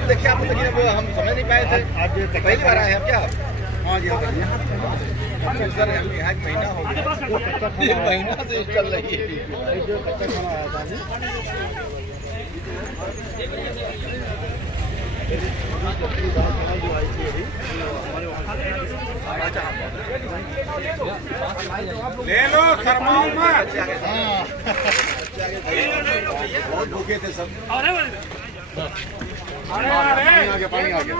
और देखिए आप, लेकिन अब हम समझ नहीं पाए थे। आज पहली बार आए हैं क्या आप? हाँ जी हाँ सर हम यहाँ 1 महीना हो गया, 1 महीना से चल रही है। जो कच्चा खाना आया था ले लो शर्माओ मत। बहुत भूखे थे सब। अरे पानी आ गया